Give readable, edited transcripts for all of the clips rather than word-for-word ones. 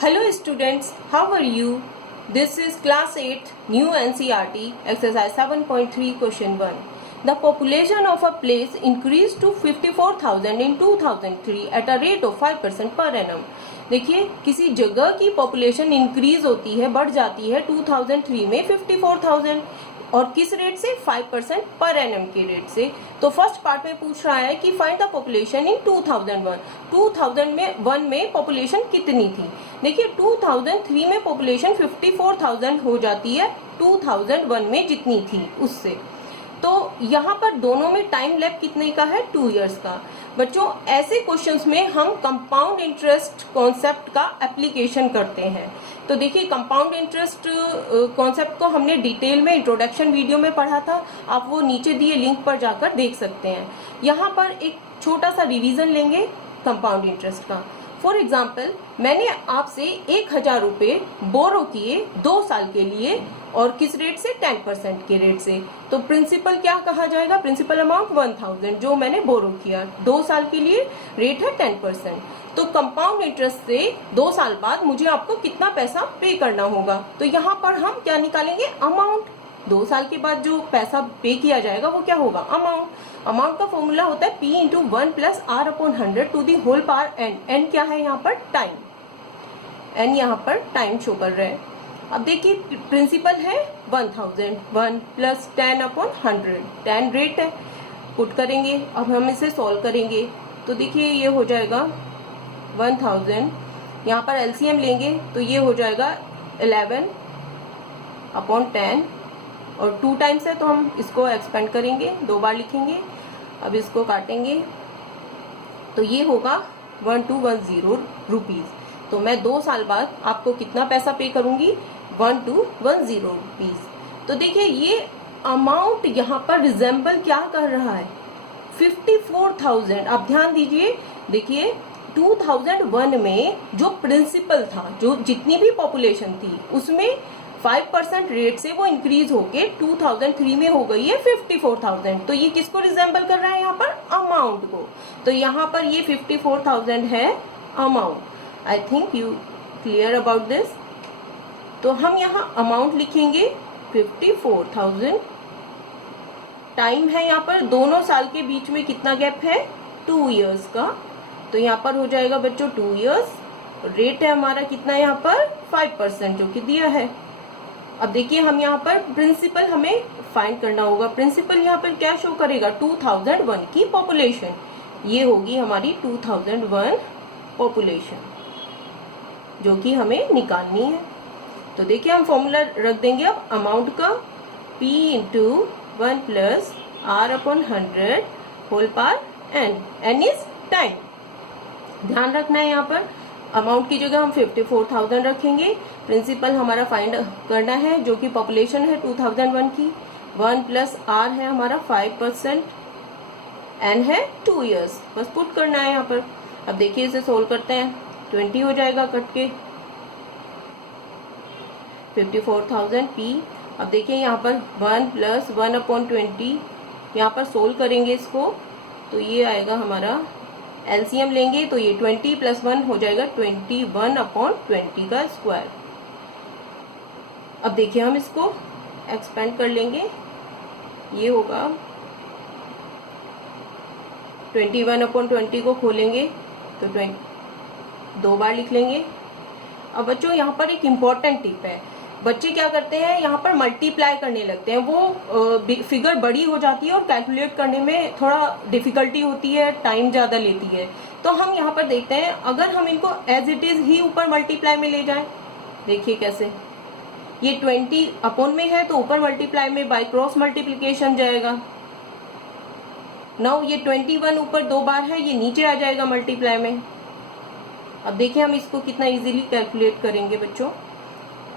Hello students, how are you? This is class 8 new NCERT exercise 7.3 question 1. The population of a place increased to 54,000 in 2003 at a rate of 5% per annum. देखिए किसी जगह की population increase होती है, बढ़ जाती है 2003 में 54,000 और किस रेट से 5% पर एनम के रेट से। तो फर्स्ट पार्ट में पूछ रहा है कि फाइंड द पॉपुलेशन इन 2001 में पॉपुलेशन कितनी थी। देखिए 2003 में पॉपुलेशन 54,000 हो जाती है 2001 में जितनी थी उससे। तो यहाँ पर दोनों में टाइम लैप कितने का है, 2 इयर्स का। बच्चों ऐसे क्वेश्चंस में हम कंपाउंड इंटरेस्ट कॉन्सेप्ट का एप्लीकेशन करते हैं। तो देखिए कंपाउंड इंटरेस्ट कॉन्सेप्ट को हमने डिटेल में इंट्रोडक्शन वीडियो में पढ़ा था, आप वो नीचे दिए लिंक पर जाकर देख सकते हैं। यहाँ पर एक छोटा सा रिवीजन लेंगे कंपाउंड इंटरेस्ट का। फॉर एग्जाम्पल मैंने आपसे 1,000 रुपये बोरो किए 2 साल के लिए और किस रेट से, 10% के रेट से। तो प्रिंसिपल क्या कहा जाएगा, प्रिंसिपल अमाउंट 1,000 जो मैंने बोरो किया 2 साल के लिए, रेट है 10%। तो कंपाउंड इंटरेस्ट से 2 साल बाद मुझे आपको कितना पैसा पे करना होगा। तो यहाँ पर हम क्या निकालेंगे, अमाउंट। 2 साल के बाद जो पैसा पे किया जाएगा वो क्या होगा, अमाउंट। अमाउंट का फॉर्मूला होता है P × 1 + R/100 to the whole power n। n क्या है यहाँ पर, टाइम। n यहाँ पर टाइम शो कर रहा है। अब देखिए प्रिंसिपल है 1,000, 1 + 10/100, 10 रेट है, पुट करेंगे। अब हम इसे सॉल्व करेंगे तो देखिए ये हो जाएगा 1,000, यहाँ पर एलसीएम लेंगे तो ये हो जाएगा 11/10 और 2 टाइम्स है तो हम इसको एक्सपेंड करेंगे, 2 बार लिखेंगे। अब इसको काटेंगे तो ये होगा 1210 रुपीज़। तो मैं 2 साल बाद आपको कितना पैसा पे करूंगी, 1210 रुपीज़। तो देखिए ये अमाउंट यहाँ पर रिजेंबल क्या कर रहा है, 54,000। आप ध्यान दीजिए, देखिए 2001 में जो प्रिंसिपल था, जो जितनी भी पॉपुलेशन थी उसमें 5% रेट से वो इंक्रीज होके 2003 में हो गई है 54,000। तो ये किसको रिजेंबल कर रहा है, यहाँ पर अमाउंट को। तो यहाँ पर ये 54,000 है amount. I think you clear about this. तो हम यहाँ अमाउंट लिखेंगे 54,000। टाइम है यहाँ पर, दोनों साल के बीच में कितना गैप है, 2 इयर्स का। तो यहाँ पर हो जाएगा बच्चों 2 इयर्स। रेट है हमारा कितना यहाँ पर, 5% जो कि दिया है। अब देखिए हम यहाँ पर प्रिंसिपल हमें फाइंड करना होगा। प्रिंसिपल यहाँ पर क्या शो करेगा, 2001 की पॉपुलेशन। ये होगी हमारी 2001 पॉपुलेशन जो कि हमें निकालनी है। तो देखिए हम फॉर्मूला रख देंगे अब अमाउंट का, P × 1 + R/100 whole power n। n is time. ध्यान रखना है यहाँ पर अमाउंट की जगह हम 54,000 रखेंगे। प्रिंसिपल हमारा फाइंड करना है जो कि पॉपुलेशन है 2001 की। 1 + R है हमारा 5%, n है 2 इयर्स, बस पुट करना है यहाँ पर। अब देखिए इसे सोल्व करते हैं, 20 हो जाएगा कट के 54,000 P। अब देखिए यहाँ पर 1 + 1/20, यहाँ पर सोल्व करेंगे इसको तो ये आएगा हमारा, एलसीएम लेंगे तो ये 20 + 1 हो जाएगा 21/20 का स्क्वायर। अब देखिए हम इसको एक्सपेंड कर लेंगे, ये होगा 21/20 को खोलेंगे तो 2 बार लिख लेंगे। अब बच्चों यहाँ पर एक इम्पॉर्टेंट टिप है, बच्चे क्या करते हैं यहाँ पर मल्टीप्लाई करने लगते हैं। वो फिगर बड़ी हो जाती है और कैलकुलेट करने में थोड़ा डिफिकल्टी होती है, टाइम ज़्यादा लेती है। तो हम यहाँ पर देखते हैं अगर हम इनको एज इट इज़ ही ऊपर मल्टीप्लाई में ले जाएं, देखिए कैसे, ये 20 अपॉन में है तो ऊपर मल्टीप्लाई में बाय क्रॉस मल्टीप्लीकेशन जाएगा। नाउ ये 21 ऊपर 2 बार है, ये नीचे आ जाएगा मल्टीप्लाई में। अब देखिए हम इसको कितना इजीली कैलकुलेट करेंगे बच्चों।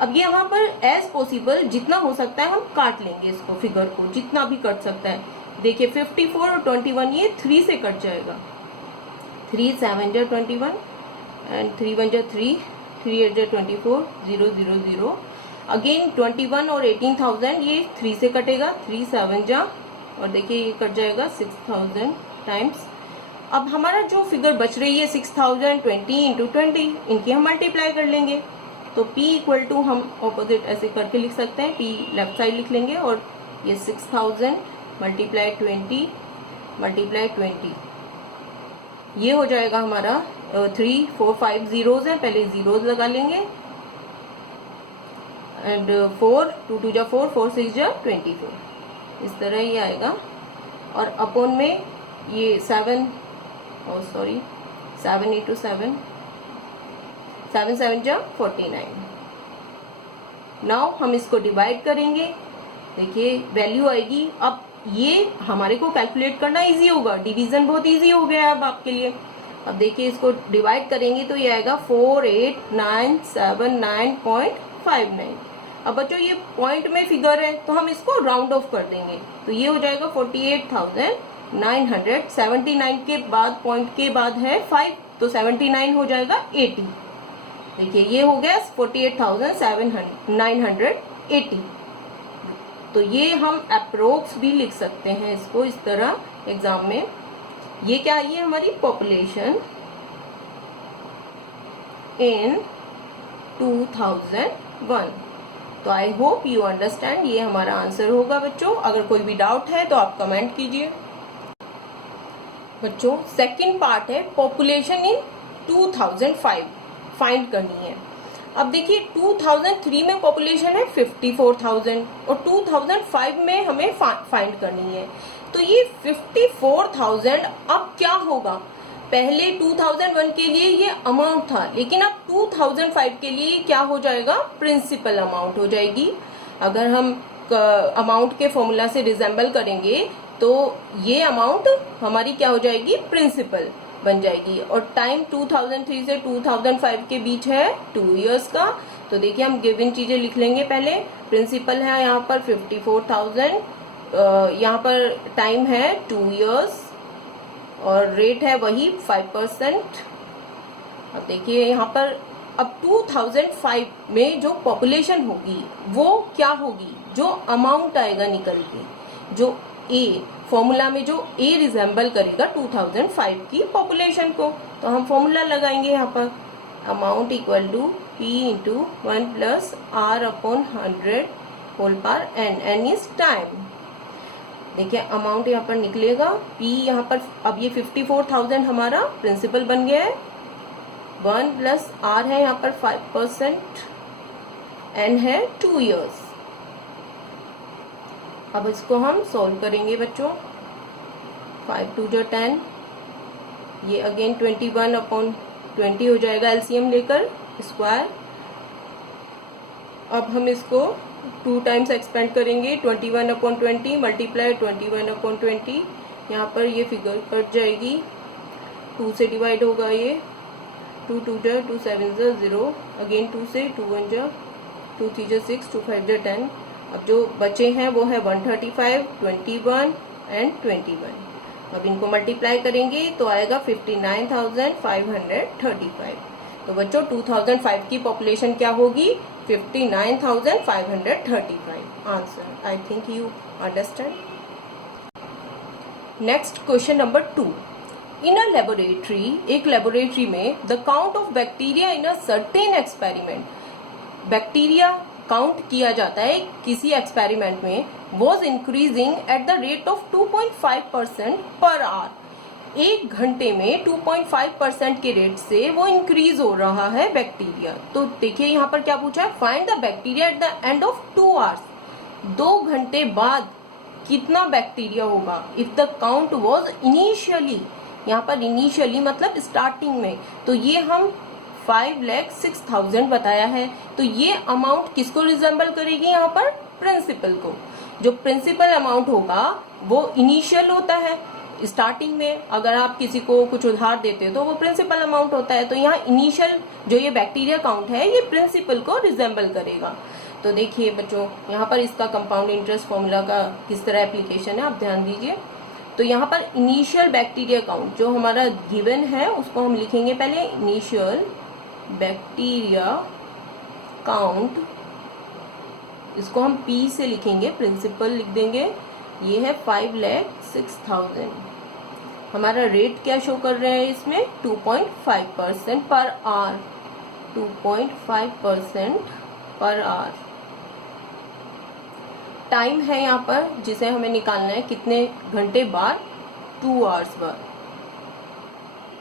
अब ये यहाँ पर एज पॉसिबल जितना हो सकता है हम काट लेंगे इसको, फिगर को जितना भी कट सकता है। देखिए 54 और 21 ये 3 से कट जाएगा, 3 7 जा 21 एंड 3 1 जा 3, 3 8 जा 24, 0 0 0। अगेन 21 और 18,000 ये 3 से कटेगा, 3 7 जा, और देखिए ये कट जाएगा 6,000 टाइम्स। अब हमारा जो फिगर बच रही है 6020 इंटू 20, इनकी हम मल्टीप्लाई कर लेंगे। तो P इक्वल टू हम ऑपोजिट ऐसे करके लिख सकते हैं, P लेफ्ट साइड लिख लेंगे और ये 6000 मल्टीप्लाई 20 मल्टीप्लाई 20, ये हो जाएगा हमारा 3 4 5 जीरोज है, पहले जीरोज लगा लेंगे एंड 4 2 2 जा 4 4 6 जा 24, इस तरह ये आएगा। और अपॉन में ये 7 into 7 7 7 जा 49। नाउ हम इसको डिवाइड करेंगे, देखिए वैल्यू आएगी। अब ये हमारे को कैलकुलेट करना इजी होगा, डिवीजन बहुत इजी हो गया है अब आपके लिए। अब देखिए इसको डिवाइड करेंगे तो ये आएगा 48979.59। अब बच्चों ये पॉइंट में फिगर है तो हम इसको राउंड ऑफ कर देंगे, तो ये हो जाएगा 48,979 के बाद पॉइंट के बाद है 5, तो 79 हो जाएगा 80। देखिए ये हो गया 48,980। तो ये हम अप्रोक्स भी लिख सकते हैं इसको इस तरह एग्जाम में। ये क्या है, ये हमारी पॉपुलेशन इन 2001। तो आई होप यू अंडरस्टैंड, ये हमारा आंसर होगा बच्चों। अगर कोई भी डाउट है तो आप कमेंट कीजिए। बच्चों सेकंड पार्ट है पॉपुलेशन इन 2005 फाइंड करनी है। अब देखिए 2003 में पॉपुलेशन है 54,000 और 2005 में हमें फाइंड करनी है। तो ये 54,000 अब क्या होगा, पहले 2001 के लिए ये अमाउंट था, लेकिन अब 2005 के लिए क्या हो जाएगा, प्रिंसिपल अमाउंट हो जाएगी। अगर हम अमाउंट के फॉर्मूला से रिजेंबल करेंगे तो ये अमाउंट हमारी क्या हो जाएगी, प्रिंसिपल बन जाएगी। और टाइम 2003 से 2005 के बीच है 2 इयर्स का। तो देखिए हम गिवन चीजें लिख लेंगे पहले। प्रिंसिपल है यहाँ पर 54,000, यहाँ पर टाइम है 2 इयर्स और रेट है वही 5%। अब देखिए यहाँ पर अब 2005 में जो पॉपुलेशन होगी वो क्या होगी, जो अमाउंट आएगा निकल के, जो ए फॉर्मूला में जो ए रिजेंबल करेगा 2005 की पॉपुलेशन को। तो हम फॉर्मूला लगाएंगे यहाँ पर, amount equal to P into 1 plus R upon 100 whole power n, n is time. देखिए अमाउंट यहाँ पर निकलेगा P यहाँ पर, अब ये 54,000 हमारा प्रिंसिपल बन गया है, 1 प्लस R है यहाँ पर 5%, n है 2 इयर्स। अब इसको हम सॉल्व करेंगे बच्चों, 5 2 जो 10, ये अगेन 21 अपॉन 20 हो जाएगा एलसीएम लेकर स्क्वायर। अब हम इसको 2 टाइम्स एक्सपेंड करेंगे, 21 अपॉन 20 मल्टीप्लाई 21 अपॉन 20, यहाँ पर ये फिगर कट जाएगी, 2 से डिवाइड होगा ये, 2 2 जा 2 7 जा 0, अगेन 2 से 2 1 जा 2 3 जा 6 2 5 जा 10। अब जो बचे हैं वो है 135, 21 एंड 21। अब इनको मल्टीप्लाई करेंगे तो आएगा 59,535। तो बच्चों 2005 की पॉपुलेशन क्या होगी, 59,535 answer. I think you understand. Next question number 2। In a laboratory, एक लेबोरेटरी में the count of bacteria in a certain experiment, bacteria count किया जाता है किसी एक्सपेरिमेंट में, was increasing at the rate of 2.5% per hour. एक घंटे में 2.5% के रेट से वो इंक्रीज हो रहा है बैक्टीरिया। तो देखिए यहाँ पर क्या पूछा है, find the bacteria at the end of 2 hours. 2 घंटे बाद कितना बैक्टीरिया होगा if the count was initially, यहाँ पर इनिशियली मतलब स्टार्टिंग में, तो ये हम 5,06,000 बताया है। तो ये अमाउंट किसको रिजेंबल करेगी, यहाँ पर प्रिंसिपल को। जो प्रिंसिपल अमाउंट होगा वो इनिशियल होता है, स्टार्टिंग में अगर आप किसी को कुछ उधार देते हो तो वो प्रिंसिपल अमाउंट होता है। तो यहाँ इनिशियल जो ये बैक्टीरिया काउंट है ये प्रिंसिपल को रिजेंबल करेगा। तो देखिए बच्चों यहाँ पर इसका कंपाउंड इंटरेस्ट फॉर्मूला का किस तरह एप्लीकेशन है आप ध्यान दीजिए। तो यहाँ पर इनिशियल बैक्टीरिया काउंट जो हमारा गिवन है उसको हम लिखेंगे पहले, इनिशियल बैक्टीरिया काउंट, इसको हम P से लिखेंगे, प्रिंसिपल लिख देंगे, ये है 5,06,000 हमारा रेट क्या शो कर रहे हैं इसमें 2.5% per hour, 2.5% per hour. Time है यहाँ पर जिसे हमें निकालना है कितने घंटे बाद, 2 आवर्स बाद।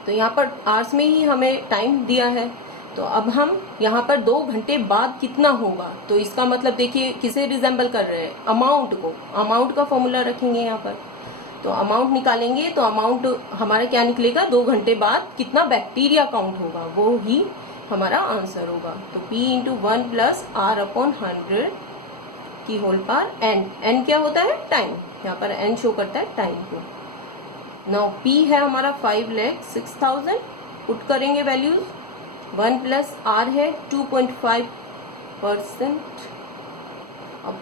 तो यहाँ पर आवर्स में ही हमें टाइम दिया है, तो अब हम यहाँ पर 2 घंटे बाद कितना होगा, तो इसका मतलब देखिए किसे रिजेंबल कर रहे हैं, अमाउंट को। अमाउंट का फॉर्मूला रखेंगे यहाँ पर, तो अमाउंट निकालेंगे तो अमाउंट हमारा क्या निकलेगा, 2 घंटे बाद कितना बैक्टीरिया काउंट होगा, वो ही हमारा आंसर होगा। तो P into 1 plus R upon 100 की होल पावर N। N क्या होता है, टाइम। यहाँ पर N शो करता है टाइम को। नाउ P है हमारा 5,06,000, पुट करेंगे वैल्यूज। 1 प्लस R है 2.5%। अब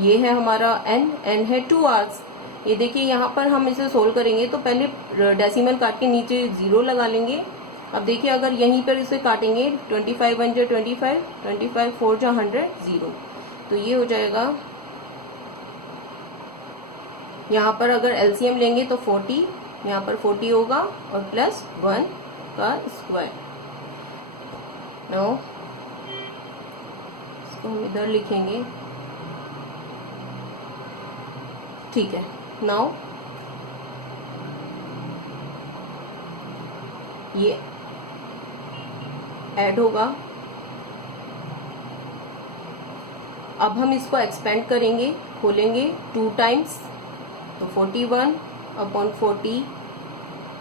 ये है हमारा N है 2 आवर्स। ये देखिए यहाँ पर हम इसे सोल्व करेंगे तो पहले डेसिमल काट के नीचे 0 लगा लेंगे। अब देखिए अगर यहीं पर इसे काटेंगे 25 1 जा 25, 25 4 जा 100, 0, तो ये हो जाएगा। यहाँ पर अगर एलसीएम लेंगे तो 40, यहाँ पर 40 होगा और प्लस 1 का स्क्वायर। नाउ इसको हम इधर लिखेंगे, ठीक है। नाउ ये ऐड होगा। अब हम इसको एक्सपेंड करेंगे, खोलेंगे 2 टाइम्स, तो 41 अपॉन 40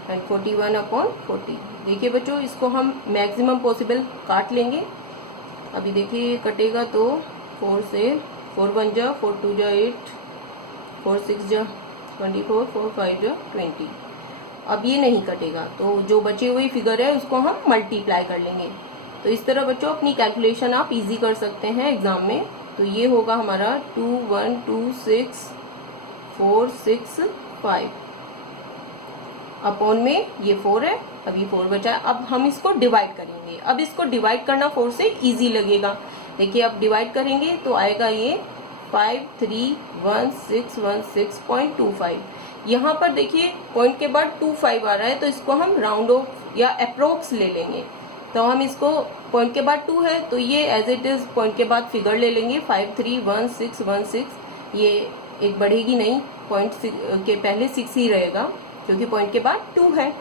एंड 41 अपॉन 40। देखिए बच्चों इसको हम मैक्सिमम पॉसिबल काट लेंगे। अभी देखिए ये कटेगा तो 4 से 4 1 जा 4 2 जा 8, 4 6 जा 24, 4 5 जा 20। अब ये नहीं कटेगा तो जो बची हुई फिगर है उसको हम मल्टीप्लाई कर लेंगे। तो इस तरह बच्चों अपनी कैलकुलेशन आप इजी कर सकते हैं एग्जाम में। तो ये होगा हमारा 2126,465 अपॉन में ये 4 है, अभी 4 बचा है। अब हम इसको डिवाइड करेंगे। अब इसको डिवाइड करना 4 से इजी लगेगा। देखिए अब डिवाइड करेंगे तो आएगा ये 531616.25। यहाँ पर देखिए पॉइंट के बाद 25 आ रहा है तो इसको हम राउंड ऑफ या अप्रोक्स ले लेंगे। तो हम इसको पॉइंट के बाद 2 है तो ये एज इट इज पॉइंट के बाद फिगर ले लेंगे 531616। ये एक बढ़ेगी नहीं, पॉइंट के पहले 6 ही रहेगा क्योंकि पॉइंट के बाद 2 है।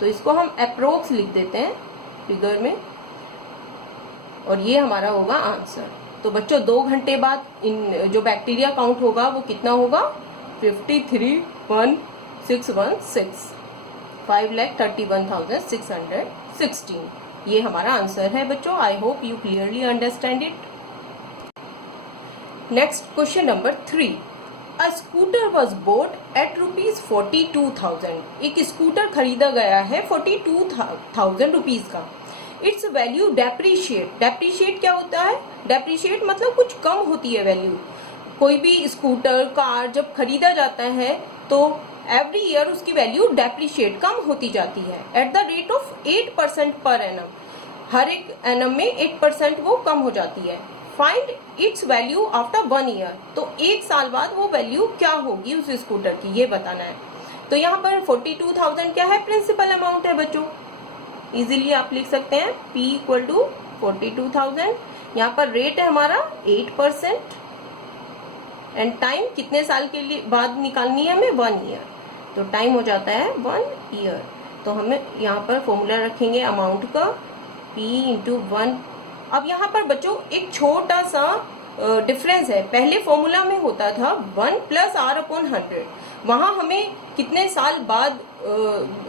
तो इसको हम अप्रोक्स लिख देते हैं फिगर में और ये हमारा होगा आंसर। तो बच्चों 2 घंटे बाद इन जो बैक्टीरिया काउंट होगा वो कितना होगा, 53,1616, 5,31,616। ये हमारा आंसर है बच्चों। I hope you clearly understand it. Next question number 3। A scooter was bought at ₹42,000। एक स्कूटर खरीदा गया है 42,000 रुपीज का। It's value depreciate. डेप्रीशिएट क्या होता है, डेप्रीशिएट मतलब कुछ कम होती है वैल्यू। कोई भी स्कूटर कार जब खरीदा जाता है तो एवरी ईयर उसकी वैल्यू डेप्रीशिएट कम होती जाती है at the rate of 8% per annum. हर एक एनम में 8% वो कम हो जाती है। Find its value after 1 year. तो 1 साल बाद वो वैल्यू क्या होगी उस स्कूटर की, ये बताना है। तो यहाँ पर 42,000 क्या है, प्रिंसिपल अमाउंट है बच्चों। इजीली आप लिख सकते हैं P इक्वल टू 42,000। यहाँ पर रेट है हमारा 8% एंड टाइम कितने साल के लिए बाद निकालनी है हमें, 1 ईयर। तो टाइम हो जाता है 1 ईयर। तो हमें यहाँ पर फॉर्मूला रखेंगे अमाउंट का P इंटू 1। अब यहाँ पर बच्चों एक छोटा सा डिफरेंस है। पहले फॉर्मूला में होता था 1 प्लस R अपॉन 100। वहाँ हमें कितने साल बाद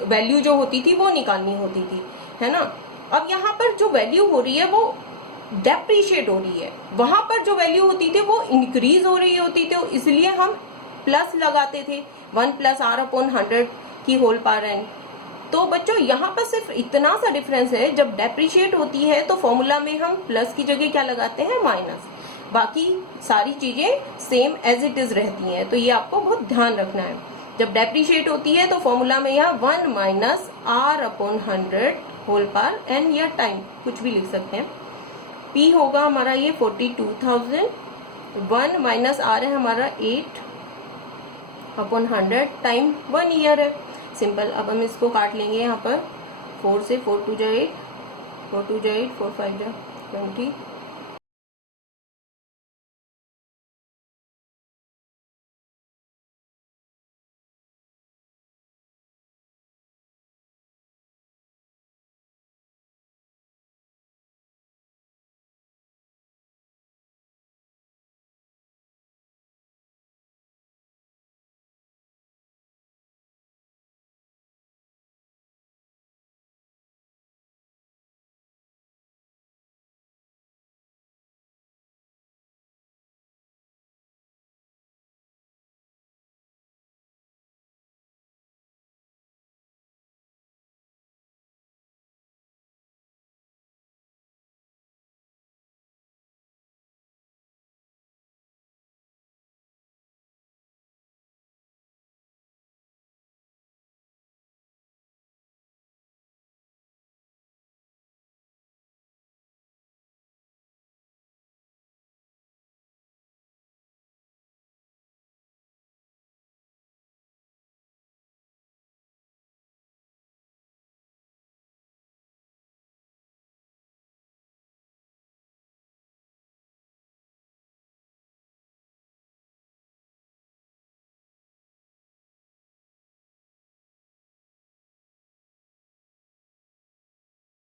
वैल्यू जो होती थी वो निकालनी होती थी, है ना। अब यहाँ पर जो वैल्यू हो रही है वो डेप्रीशिएट हो रही है। वहां पर जो वैल्यू होती थी वो इंक्रीज हो रही होती थी, इसलिए हम प्लस लगाते थे 1 प्लस R अपॉन 100 की होल पावर n। तो बच्चों यहाँ पर सिर्फ इतना सा डिफरेंस है, जब डेप्रीशिएट होती है तो फॉर्मूला में हम प्लस की जगह क्या लगाते हैं, माइनस। बाकी सारी चीजें सेम एज इट इज रहती हैं। तो ये आपको बहुत ध्यान रखना है। जब डेप्रीशिएट होती है तो फॉर्मूला में यहाँ 1 minus R upon 100 whole power n या टाइम कुछ भी लिख सकते हैं। P होगा हमारा ये 42,000, 1 माइनस R है हमारा 8 अपॉन 100 टाइम 1 ईयर है। सिंपल। अब हम इसको काट लेंगे यहाँ पर 4 से, 4 2 जा 8, 4 2 जा 8, 4 5 जा 20,